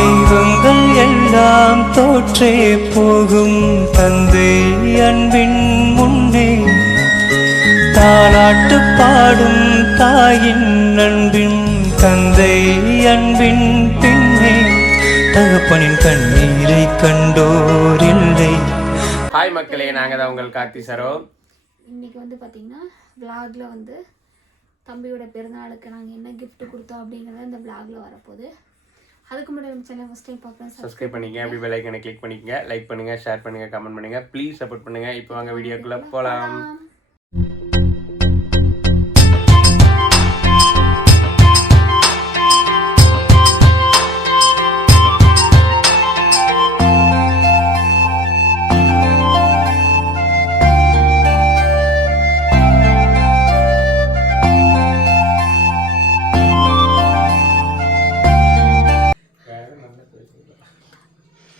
தெய்வங்கள் எல்லாம் தோற்றே போகும் தந்தை அன்பின் முன்னே தாலாட்டு பாடும் தாயின் அன்பின் தந்தை அன்பின் பின்னே தகப்பனின் கண்ணீரை கண்டோர் இல்லை. ஹாய் மக்களே, நாங்கள் தான் உங்கள் கார்த்தி சரோ. இன்னைக்கு வந்து பார்த்தீங்கன்னா விளாக்ல வந்து தம்பியோட பிறந்தநாளுக்கு நாங்கள் என்ன கிஃப்ட் கொடுத்தோம் அப்படிங்கிறத இந்த விளாக்ல வரப்போகுது. அதுக்கு முன்னாடி நம்ம சேனல் ஃபஸ்ட் டைம் பார்க்குறேன், சப்ஸ்கிரைப் பண்ணிக்கங்க, அப்படி பெல் ஐக்கனை கிளிக் பண்ணிக்கங்க, லைக் பண்ணுங்க, ஷேர் பண்ணுங்க, கமெண்ட் பண்ணுங்க, ப்ளீஸ் சப்போர்ட் பண்ணுங்க. இப்போ வாங்க வீடியோக்குள்ள போகலாம்.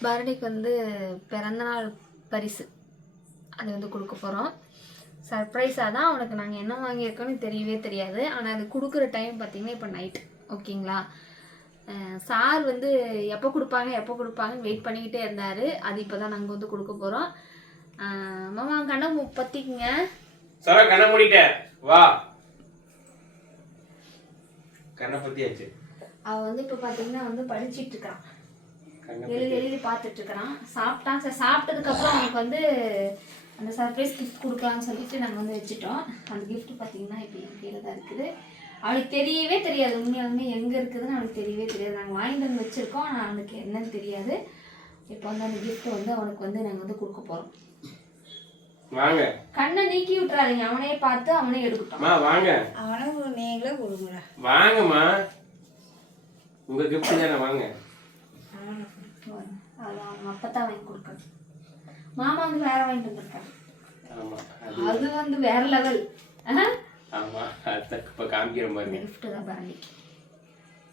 பர்த்டேக்கு வந்து பிறந்தநாள் பரிசு அது வந்து கொடுக்க போகிறோம். சர்ப்ரைஸாக தான் அவனுக்கு நாங்கள் என்ன வாங்கியிருக்கோன்னு தெரியவே தெரியாது. ஆனால் அது கொடுக்குற டைம் பார்த்திங்கன்னா இப்போ நைட், ஓகேங்களா. சார் வந்து எப்போ கொடுப்பாங்கன்னு வெயிட் பண்ணிக்கிட்டே இருந்தார். அது இப்போ தான் நாங்கள் வந்து கொடுக்க போகிறோம். மாமா கண்ணை பற்றிக்குங்க. சரோ கண்ணை மூடிட்டேன், வா. கண்ணை பற்றியாச்சு. அவன் வந்து இப்போ பார்த்தீங்கன்னா வந்து படிச்சுட்டு இருக்கான், எழுதி பார்த்துட்டு இருக்கிறான். சாப்பிட்டான். சார் சாப்பிட்டதுக்கப்புறம் அவனுக்கு வந்து அந்த சர்ப்ரைஸ் கிஃப்ட் கொடுக்கலான்னு சொல்லிட்டு நாங்கள் வந்து வச்சுட்டோம். அந்த கிஃப்ட் பார்த்தீங்கன்னா இப்போ என் கீழே தான் இருக்குது. அவனுக்கு தெரியவே தெரியாது, உண்மையாலுமே எங்கே இருக்குதுன்னு அவனுக்கு தெரியவே தெரியாது. நாங்கள் வாங்கிட்டு வந்து வச்சுருக்கோம், ஆனால் அவனுக்கு என்னன்னு தெரியாது. இப்போ வந்து அந்த கிஃப்ட் வந்து அவனுக்கு வந்து நாங்கள் வந்து கொடுக்க போகிறோம். வாங்க, கண்ணை நீக்கி விட்டுறாதீங்க, அவனே பார்த்து அவனே எடுக்கட்டும். வாங்க, அவனை நீங்களே கொடுங்க. வாங்கம்மா, உங்க கிஃப்ட் தானே, வாங்க. அது அவங்க அப்பத்தான் வாங்கி கொடுக்கணும். மாமா வந்து வேற வாங்கிட்டு வந்திருக்காரு. அது வந்து வேற லெவல். ஆமா, அது இப்ப காமிக்கிற மாதிரி கிஃப்ட் தான் பரணிக்கு.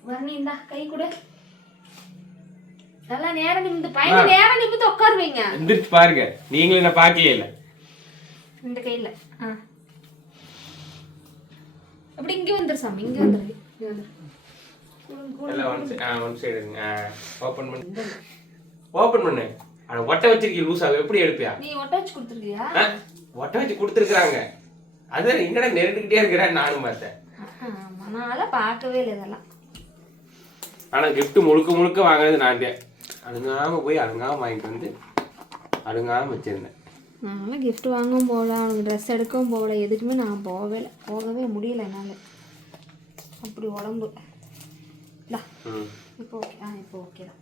பரணி இந்தா கை கொடு. நல்லா நேரம் நிமிந்து பையன் நேரம் நிமிந்து உட்காருவீங்க. எந்திரிச்சு பாருங்க, நீங்களும் என்ன பார்க்கவே இல்லை. இந்த கையில அப்படி இங்க வந்துரு சாமி, இங்க வந்துரு, இங்க வந்துரு. ஒன் சைடு ஓபன் பண்ணு. அட ஒட்ட வச்சிருக்கீ லூசா, எப்படி எடுப்பியா? நீ ஒட்ட வச்சு கொடுத்துருக்கியா? ஒட்ட வச்சு கொடுத்துருக்காங்க. அது என்னடா நெருங்கிட்டே இருக்கிறேன் நானும் பார்த்தேன். நான் பார்க்கவே இல்லை இதெல்லாம். ஆனா கிஃப்ட் முழுக்க வாங்கினது நான் தான். அழுங்காம போய் அழுங்காம வாங்கிட்டு வந்து அழுங்காம வச்சிருந்தேன். நானும் கிஃப்ட் வாங்கவும் போகல, அவனுக்கு ட்ரெஸ் எடுக்கவும் போகல, எதுக்குமே நான் போகவே முடியல என்னால். அப்படி உடம்பு இப்போ ஓகே. இப்போ ஓகே தான்.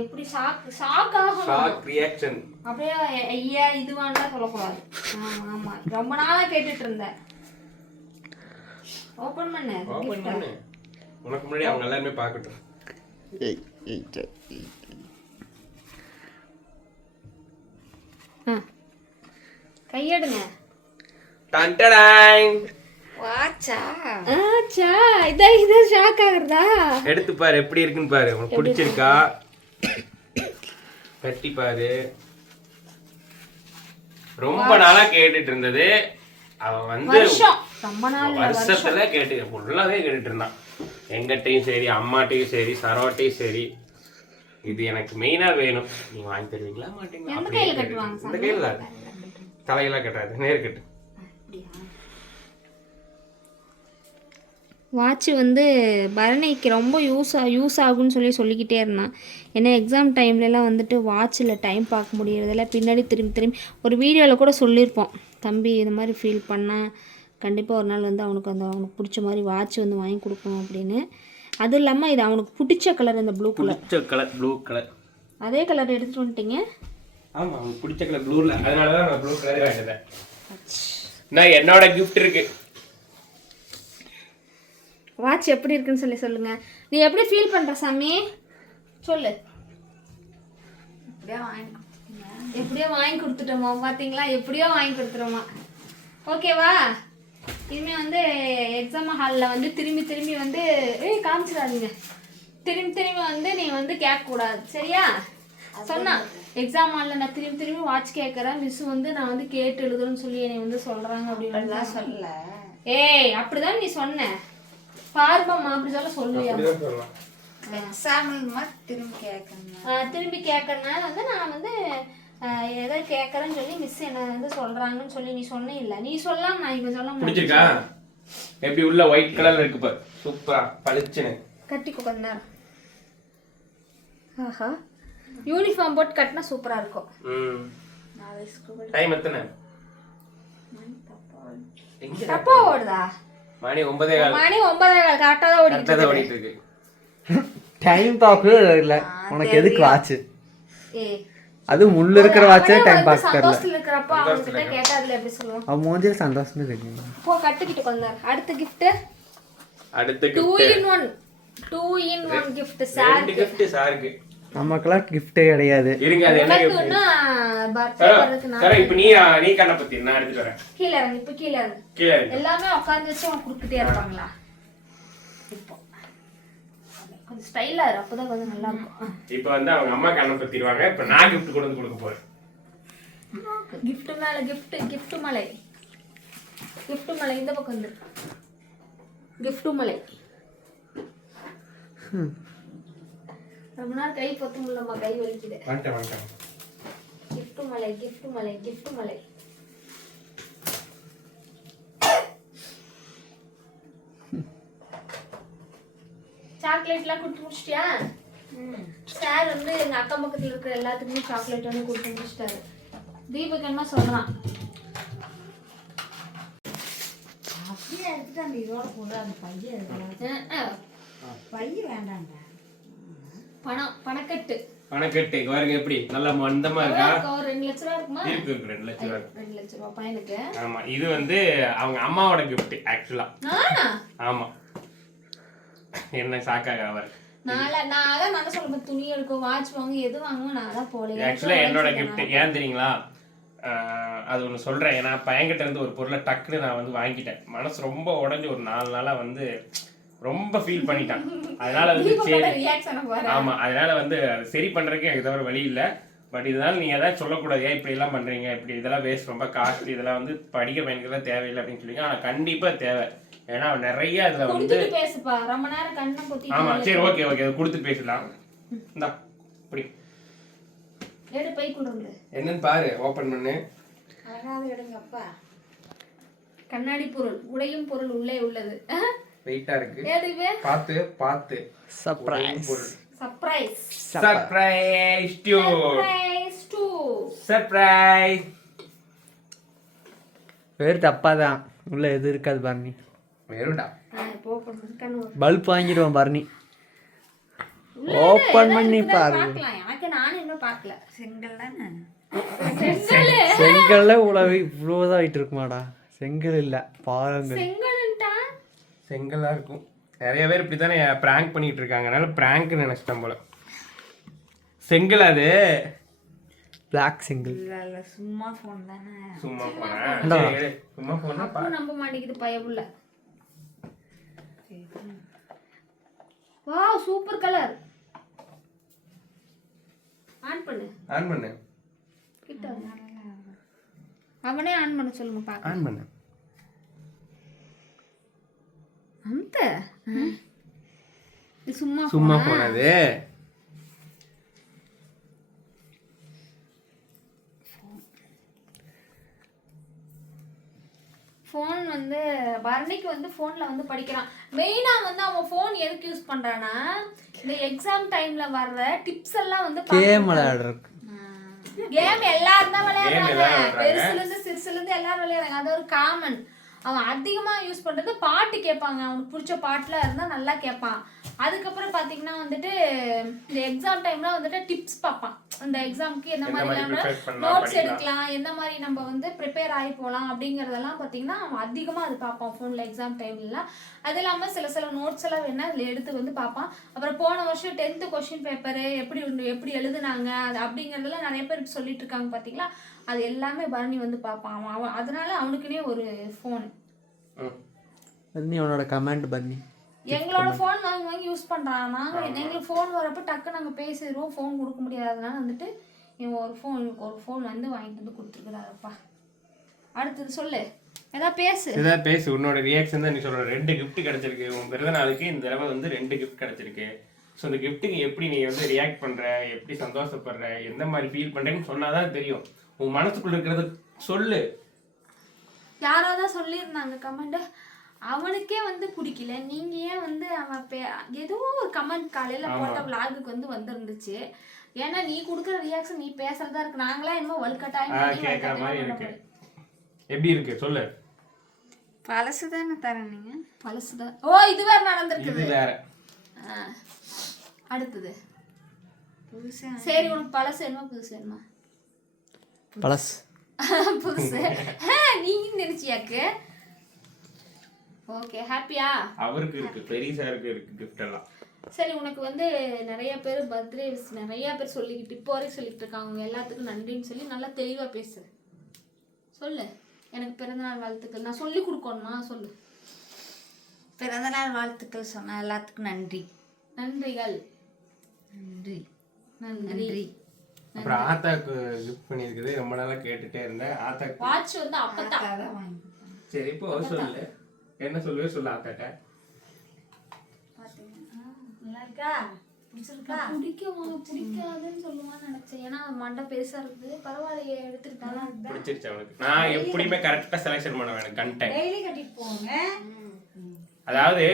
எப்படி ஷாக் ரியாக்ஷன் அப்படியே ஐயா இதுவான்டா சொல்லக்கூடாது. ஆமா ரொம்ப நாளா கேட்டுட்டு இருந்தேன். ஓபன் பண்ணு. உனக்கு முன்னாடி அவங்க எல்லாருமே பார்க்கட்டும். கையெடுங்க. டண்டடாய் வாச்சா இத ஷாக் ஆகுறதா? எடுத்து பாரு, எப்படி இருக்குன்னு பாரு. உனக்கு பிடிச்சிருக்கா? கட்டி பாரு. ரொம்ப நாளா கேட்டுட்டு இருந்தது. அவன் வந்து வருஷத்துல ஃபுல்லாவே கேட்டுட்டு இருந்தான். எங்கிட்டையும் சரி, அம்மாட்டையும் சரி, சரோட்டையும் சரி, இது எனக்கு மெயினா வேணும், நீங்க வாங்கி தருவீங்களா மாட்டீங்களா? இந்த கையில தான், தலையெல்லாம் கட்டாது, நேர் கட்டு. வாட்ச் வந்து பரணிக்கு ரொம்ப யூஸ் ஆகும்னு சொல்லிக்கிட்டே இருந்தான். ஏன்னா எக்ஸாம் டைம்லலாம் வந்துட்டு வாட்சில் டைம் பார்க்க முடியறதில்ல. பின்னாடி திரும்பி ஒரு வீடியோவில் கூட சொல்லியிருப்போம், தம்பி இது மாதிரி ஃபீல் பண்ணால் கண்டிப்பாக ஒரு நாள் வந்து அவனுக்கு பிடிச்ச மாதிரி வாட்ச் வந்து வாங்கி கொடுக்கணும் அப்படின்னு. அதுவும் இல்லாமல் இது அவனுக்கு பிடிச்ச கலர், இந்த ப்ளூ கலர். அதே கலர் எடுத்துகிட்டு வந்துட்டீங்க. ஆமாம், அவனுக்கு பிடிச்ச கலர் ப்ளூவில், அதனால தான் நான் ப்ளூ கலரே வாங்கிட்டேன். நான் என்னோட கிஃப்ட் இருக்கு. வாட்ச் எப்படி இருக்குன்னு சொல்லுங்க. நீ எப்படி ஃபீல் பண்ற சாமி சொல்லு. எப்படியோ வாங்கி கொடுத்துட்டோமா? பாத்தீங்களா, எப்படியோ வாங்கி கொடுத்துட்டோமா? ஓகேவா? இனிமே வந்து எக்ஸாம் ஹாலில் வந்து திரும்பி வந்து காமிச்சிடாதீங்க. திரும்பி வந்து நீ வந்து கேட்க கூடாது, சரியா? சொன்னா எக்ஸாம் ஹாலில் நான் திரும்பி வாட்ச் கேட்குறேன், மிஸ் வந்து நான் வந்து கேட்டு எழுதுறேன்னு சொல்லி என்னை வந்து சொல்றாங்க அப்படின்னு சொல்லல. ஏய் அப்படிதான் நீ சொன்ன. பாருப்பம்மா அப்படி சொல்ல சொல்லுவியா? எக்ஸாம்பிள் திரும்பி கேட்கணும். திரும்பி கேட்கறதுனால வந்து நான் வந்து ஏதோ கேட்கறேன்னு சொல்லி மிஸ் என்ன வந்து சொல்றாங்கன்னு சொல்லி நீ சொன்னே இல்லை, நீ சொல்லலாம் நான் இப்ப சொல்ல பிடிச்சிருக்கா? எப்படி உள்ள ஒயிட் கலர்ல இருக்கு பாரு, சூப்பரா பளிச்சுன்னு. கட்டிக்கோ கொஞ்ச நேரம். ஆஹா, யூனிஃபார்ம் போட்டு கட்டினா சூப்பரா இருக்கும். டைம் எத்தனை? தப்பா ஓடுதா? மணி 9:15. மணி 9:15 கரெக்டா தான் ஓடிட்டு இருக்கு. டைம் பார்க்கவே இல்ல. உனக்கு எதுக்கு வாட்ச்? அது முள்ள இருக்கிற வாட்சே டைம் பாஸ் தெரியல. சந்தோஷத்துல இருக்கறப்ப அவங்க கிட்ட கேட்டா அதுல எப்படி சொல்லுவோம்? அவ மூஞ்சில சந்தோஷமே தெரியும். போ கட்டிக்கிட்டு கொஞ்ச நேரம். அடுத்த gift. அடுத்த gift 2 in 1. 2 in 1 gift sir. ரெண்டு gift சாருக்கு. நமக்கெல்லாம் கிஃப்டே கிடையாது. இருங்க அது என்ன gift? உனக்குன்னா பர்த்டே வரதுக்கு நான். சரி இப்போ நீ கண்ண பத்தி நான் எடுத்து வரேன். கீழ இறங்கு, இப்ப கீழ இறங்கு. கீழ இறங்கு. எல்லாமே உட்கார்ந்து வச்சு அவங்க குடுக்கிட்டே இருப்பாங்களா? இப்போ கொஞ்சம் ஸ்டைலா இரு, அப்பதான் கொஞ்சம் நல்லா இருக்கும். இப்போ வந்து அவங்க அம்மா கண்ண பத்திடுவாங்க. இப்போ நான் gift கொண்டு வந்து கொடுக்க போறேன். gift மேல gift மலை. gift மலை இந்த பக்கம் வந்து. gift மலை. ரொம்ப நாள் கை பொத்து முடியலம்மா, கை வலிக்குது. வந்துட்டேன். gift மலை. சாக்லேட்லாம் கொடுத்து முடிச்சிட்டியா? சார் வந்து எங்க அக்கம் பக்கத்துல இருக்கிற எல்லாத்துக்குமே சாக்லேட் வந்து கொடுத்து முடிச்சிட்டாரு. தீபக் என்ன சொல்றான்? அப்படியே எடுத்துட்டு அந்த இதோட போடுற அந்த பைய வேண்டாம்டா. பணக்கட்டு பாருங்க எப்படி நல்லா மந்தமா இருக்கா? ஒரு 2 லட்ச ரூபா இருக்குமா? இருக்கு 2 லட்சம் ரூபாய். 2 லட்ச ரூபா பையனுக்கு. ஆமா, இது வந்து அவங்க அம்மாவோட gift ஆக்சுவலா. நானா? ஆமா. என்ன சாக்காக அவர். நான் சொல்லுவேன், துணி எடுக்கும், வாட்ச் வாங்க, எது வாங்குவோம் நான் தான் போல. ஆக்சுவலா என்னோட gift ஏன் தெரியுங்களா? அது ஒன்று சொல்றேன். ஏன்னா பையன்கிட்ட இருந்து ஒரு பொருளை டக்குன்னு நான் வந்து வாங்கிட்டேன். மனசு ரொம்ப உடஞ்சி ஒரு 4 நாளா வந்து ரொம்ப ஃபீல் பண்ணிட்டான். அதனால வந்து சரி, ஆமா, அதனால வந்து அது சரி பண்றதுக்கு எனக்கு தவிர வழி இல்லை. பட் இதனால நீங்க ஏதாவது சொல்லக்கூடாது, ஏன் இப்படி எல்லாம் பண்றீங்க, இப்படி இதெல்லாம் வேஸ்ட், ரொம்ப காஸ்ட்லி, இதெல்லாம் வந்து படிக்க பையனுக்குலாம் தேவையில்லை அப்படின்னு சொல்லிங்க. ஆனா கண்டிப்பா தேவை. ஏன்னா நிறைய இதுல வந்து பேசுப்பா, ரொம்ப நேரம் கண்ணை பொத்தி. ஆமா சரி, ஓகே அதை கொடுத்து பேசலாம். இந்தா இப்படி எடு, பைக்குள்ள இருந்து என்னன்னு பாரு, ஓபன் பண்ணு. அழகாக எடுங்கப்பா. கண்ணாடி பொருள், உடையும் பொருள் உள்ளே உள்ளது. வெயிட்டா இருக்கு, எதுவே பார்த்து சர்ப்ரைஸ். பேர் தப்பாதான், உள்ள எது இருக்காது பரணி. வேறுடா பல்ப் வாங்கிடுவோம் பரணி. ஓபன் பண்ணி பாருங்க. எனக்கு நானே இன்னும் பார்க்கல. செங்கல்ல இவ்வளவுதான் ஆயிட்டு இருக்குமாடா? செங்கல் இல்ல, பாருங்க. செங்கலா இருக்கும். நிறைய பேர் இப்படித்தானே பிராங்க் பண்ணிட்டு இருக்காங்க, அதனால பிராங்க் நினைச்சிட்டேன் போல. செங்கல் அது பிளாக் செங்கல். சும்மா போன் தானே. சும்மா போனா நம்ப மாட்டேங்குது பயப்புள்ள. Wow, super colour. ஆன் பண்ணு. கிட்ட அவனே ஆன் பண்ண சொல்லுங்க பாக்க. ஆன் பண்ணு. அந்த இது சும்மா போனது. ஃபோன் வந்து பரணிக்கு வந்து ஃபோன்ல வந்து படிக்கிறான். மெயினா வந்து அவன் ஃபோன் எதுக்கு யூஸ் பண்றானா, இந்த எக்ஸாம் டைம்ல வர்ற டிப்ஸ் எல்லாம் வந்து கேம் விளையாடுறதுக்கு. கேம் எல்லாரும் தான் விளையாடுறாங்க, பெருசுல இருந்து சிறுசுல இருந்து எல்லாரும் விளையாடுறாங்க. அது ஒரு காமன். அவன் அதிகமா யூஸ் பண்றது பாட்டு கேட்பாங்க, அவனுக்கு பிடிச்ச பாட்டுல இருந்தா நல்லா கேட்பான். அதுக்கப்புறம் பாத்தீங்கன்னா வந்துட்டு இந்த எக்ஸாம் டைம்ல வந்துட்டு டிப்ஸ் பார்ப்பான். அந்த எக்ஸாமுக்கு எந்த மாதிரியான நோட்ஸ் எடுக்கலாம், எந்த மாதிரி நம்ம வந்து ப்ரிப்பேர் ஆகி போகலாம் அப்படிங்கறதெல்லாம் பாத்தீங்கன்னா அவன் அதிகமா அது பார்ப்பான் ஃபோன்ல எக்ஸாம் டைம்ல. அது இல்லாம சில நோட்ஸ் எல்லாம் வேணா அதுல எடுத்து வந்து பார்ப்பான். அப்புறம் போன வருஷம் 10th கொஸ்டின் பேப்பரு எப்படி எழுதுனாங்க அது அப்படிங்கறதெல்லாம் நிறைய பேர் சொல்லிட்டு இருக்காங்க பாத்தீங்களா. அது எல்லாமே பரணி வந்து பார்ப்பான். அவன் அதனால அவனுக்குன்னே ஒரு ஃபோன். பரணி அவனோட கமெண்ட் பரணி எங்களோட ஃபோன் வாங்கி யூஸ் பண்றான். எங்களுக்கு ஃபோன் வரப்ப டக்கு நாங்க பேசிடுவோம், ஃபோன் கொடுக்க முடியாததுனால வந்துட்டு இவன் ஒரு ஃபோன் வந்து வாங்கிட்டு வந்து கொடுத்துருக்குறாருப்பா. அடுத்தது சொல்லு, ஏதாவது பேசு. உன்னோட ரியாக்ஷன் தான் நீ சொல்ற. 2 gift கிடைச்சிருக்கு உன் பிறந்த நாளுக்கு. இந்த தடவை வந்து 2 gift கிடைச்சிருக்கு. ஸோ அந்த கிஃப்ட்டுக்கு எப்படி நீ வந்து ரியாக்ட் பண்ற, எப்படி சந்தோஷப்படுற, எந்த மாதிரி ஃபீல் பண்றேன்னு சொன்னாதான் தெரியும். உன் மனசுக்குள்ள இருக்கிறது சொல்லு. யாராவது சொல்லியிருந்தாங்க கமெண்ட், அவனுக்கே வந்து பிடிக்கல, நீங்க ஏன் வந்து அவன் ஏதோ ஒரு கமெண்ட் காலையில போட்ட விளாகுக்கு வந்து வந்துருந்துச்சு. ஏன்னா நீ கொடுக்குற ரியாக்ஷன், நீ பேசுறதா இருக்கு, நாங்களா இன்னும் வலுக்கட்டாயம் கேட்கற மாதிரி இருக்கு. எப்படி இருக்கு சொல்லு. பழசுதானே தரேன் நீங்க. பழசுதான். ஓ இது வேற நடந்திருக்குது. இது வேற. அடுத்தது புதுசா. சரி உனக்கு பழசு என்ன புதுசு என்ன? பழசு புதுசு நீங்க நினைச்சியாக்கு. ஓகே ஹாப்பியா? அவருக்கு இருக்கு, பெரிய சாருக்கு இருக்கு கிஃப்ட் எல்லாம். சரி உனக்கு வந்து நிறைய பேர் பர்த்டே நிறைய பேர் சொல்லிக்கிட்டு இப்போ வரைக்கும் சொல்லிட்டு இருக்காங்க. அவங்க எல்லாத்துக்கும் நன்றின்னு சொல்லி நல்லா தெளிவா பேசு. சொல்லு எனக்கு பிறந்தநாள் வாழ்த்துக்கள். நான் சொல்லி கொடுக்கணுமா? சொல்லு. பிறந்தநாள் வாழ்த்துக்கள் சொன்ன எல்லாத்துக்கும் நன்றி. நன்றிகள். நன்றி நன்றி. அப்புறம் ஆத்தாக்கு கிஃப்ட் பண்ணிருக்குது, ரொம்ப நாளா கேட்டுட்டே இருந்தேன். ஆத்தாக்கு வாட்ச் வந்து அப்பதான். அதான் வாங்கி. சரி இப்போ சொல்லு, என்ன சொல்லுவே சொல்லு ஆத்தாட்ட. நல்லா இருக்கா? பிடிச்சிருக்கா? பிடிக்காதுன்னு சொல்லுவான்னு நினைச்சேன். ஏன்னா மண்டை பெருசா இருக்குது. பரவாயில்லையே எடுத்துக்கிட்டாலும். பிடிச்சிருச்சு அவனுக்கு. நான் எப்படியுமே கரெக்டா செலக்ஷன் பண்ணுவேன் கண்டென்ட். டெய்லி கட்டிட்டு போங்க. அதாவது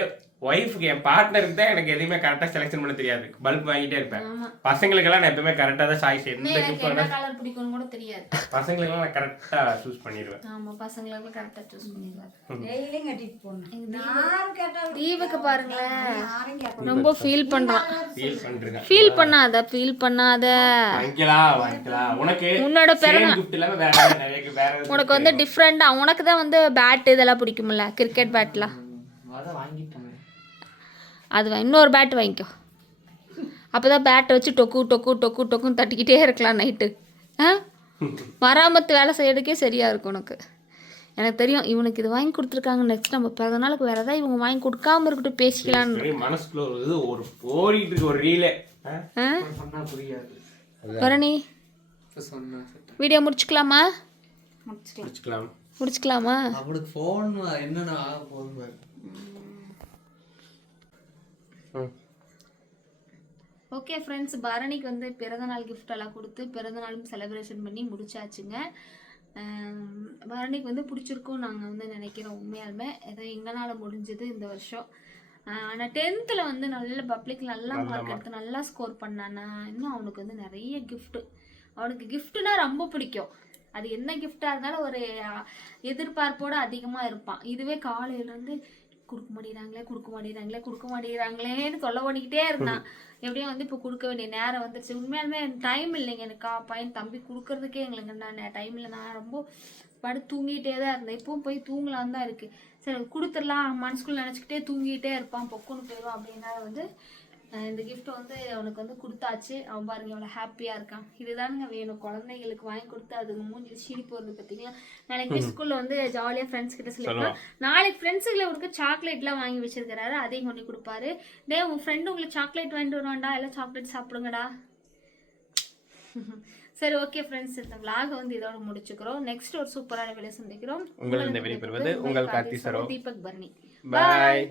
ஒய்ஃபுக்கு, என் பார்ட்னருக்கு தான் எனக்கு எதையுமே கரெக்டா செலக்ஷன் பண்ண தெரியாது. பல்ப் வாங்கிட்டே இருப்பேன். பசங்களுக்கெல்லாம் நான் எப்பவுமே கரெக்டா தான் சாய்ஸ். எந்த எனக்கு கிஃப்ட் என்ன கலர் பிடிக்கும்னு கூட தெரியாது. பசங்களுக்கெல்லாம் நான் கரெக்டா சூஸ் பண்ணிடுவேன். ஆமா பசங்களுக்கு கரெக்டா சூஸ் பண்ணிடுவாரு. டெய்லி கட்டிட்டு போங்க. யாரும் கேட்டா தீபக்கு பாருங்களேன் யாரும் கேட்க ரொம்ப ஃபீல் பண்றான். ஃபீல் பண்றேன். ஃபீல் பண்ணாத. வாங்கிக்கலாம். உனக்கு உன்னோட கிஃப்ட் இல்லாம வேற உனக்கு வந்து டிஃப்ரெண்டா உனக்கு தான் வந்து பேட் இதெல்லாம் பிடிக்கும்ல, கிரிக்கெட் பேட்லாம். அதை வாங்கிட்டேன். அது இன்னொரு பேட் வாங்கிக்கோ. அப்போதான் பேட்டை வச்சு டொக்குன்னு தட்டிக்கிட்டே இருக்கலாம் நைட்டு. மராமத்து வேலை செய்யறதுக்கே சரியா இருக்கும் உனக்கு. எனக்கு தெரியும் இவனுக்கு இது வாங்கி கொடுத்துருக்காங்க, நெக்ஸ்ட் நம்ம பிறந்த நாளுக்கு வேற ஏதாவது இவங்க வாங்கி கொடுக்காம இருக்கட்டும் பேசிக்கலான்னு மனசுக்குள்ள ஒரு ஓடிட்டு இருக்கு ஒரு ரீலே. சொன்னா புரியாது. பரணி சொன்னா வீடியோ முடிச்சுக்கலாமா? முடிச்சுக்கலாமா? அவனுக்கு ஃபோன் என்னென்ன ஆக போகுது. ஓகே ஃப்ரெண்ட்ஸ், பரணிக்கு வந்து பிறந்தநாள் கிஃப்ட் எல்லாம் கொடுத்து பிறந்தநாளும் செலிப்ரேஷன் பண்ணி முடிச்சாச்சுங்க. பரணிக்கு வந்து பிடிச்சிருக்கும் நாங்கள் வந்து நினைக்கிறோம். உண்மையாலுமே ஏதோ எங்களால் முடிஞ்சது இந்த வருஷம். ஆனால் 10th வந்து நல்ல பப்ளிக் நல்லா மார்க் எடுத்து நல்லா ஸ்கோர் பண்ணானா. இன்னும் அவனுக்கு வந்து நிறைய கிஃப்ட்டு. அவனுக்கு கிஃப்ட்டுனா ரொம்ப பிடிக்கும். அது என்ன கிஃப்டாக இருந்தாலும் ஒரு எதிர்பார்ப்போடு அதிகமாக இருப்பான். இதுவே காலையிலேருந்து கொடுக்க மாட்டேங்கிறாங்களேன்னு தொல்லை பண்ணிக்கிட்டே இருந்தான். எப்படியும் வந்து இப்போ கொடுக்க வேண்டிய நேரம் வந்துருச்சு. உண்மையாலுமே டைம் இல்லைங்க எனக்கு. பையன் தம்பி கொடுக்கறதுக்கே எங்களுக்கு நான் டைம் இல்லை. நான் ரொம்ப படுத்து தூங்கிட்டே தான் இருந்தேன். இப்பவும் போய் தூங்கலான்னு தான் இருக்குது. சரி கொடுத்துடலாம் மனசுக்குள்ள நினச்சிக்கிட்டே தூங்கிட்டே இருப்பான், பொக்குன்னு போயிடும் அப்படின்னா வந்து இந்த கிஃப்ட் வந்து அவனுக்கு வந்து கொடுத்தாச்சு. அவன் பாருங்க எவ்வளோ ஹாப்பியாக இருக்கான். இதுதானுங்க வேணும் குழந்தைங்களுக்கு வாங்கி கொடுத்து அதுக்கு மூஞ்சி சீடி போகிறது. பார்த்தீங்களா, நாளைக்கு ஸ்கூலில் வந்து ஜாலியாக ஃப்ரெண்ட்ஸ் கிட்ட சொல்லிக்கலாம். நாளைக்கு ஃப்ரெண்ட்ஸுகளை அவருக்கு சாக்லேட்லாம் வாங்கி வச்சிருக்கிறாரு, அதையும் கொண்டு கொடுப்பாரு. டே உன் ஃப்ரெண்டு உங்களுக்கு சாக்லேட் வாங்கிட்டு வருவான்டா, எல்லாம் சாக்லேட் சாப்பிடுங்கடா. சரி ஓகே ஃப்ரெண்ட்ஸ், இந்த vlog வந்து இதோட முடிச்சுக்கிறோம். நெக்ஸ்ட் ஒரு சூப்பரான வேலையை சந்திக்கிறோம். உங்கள் இந்த வெளிப்படுவது உங்கள் கார்த்தி சரோ, தீபக் பரணி. பாய்.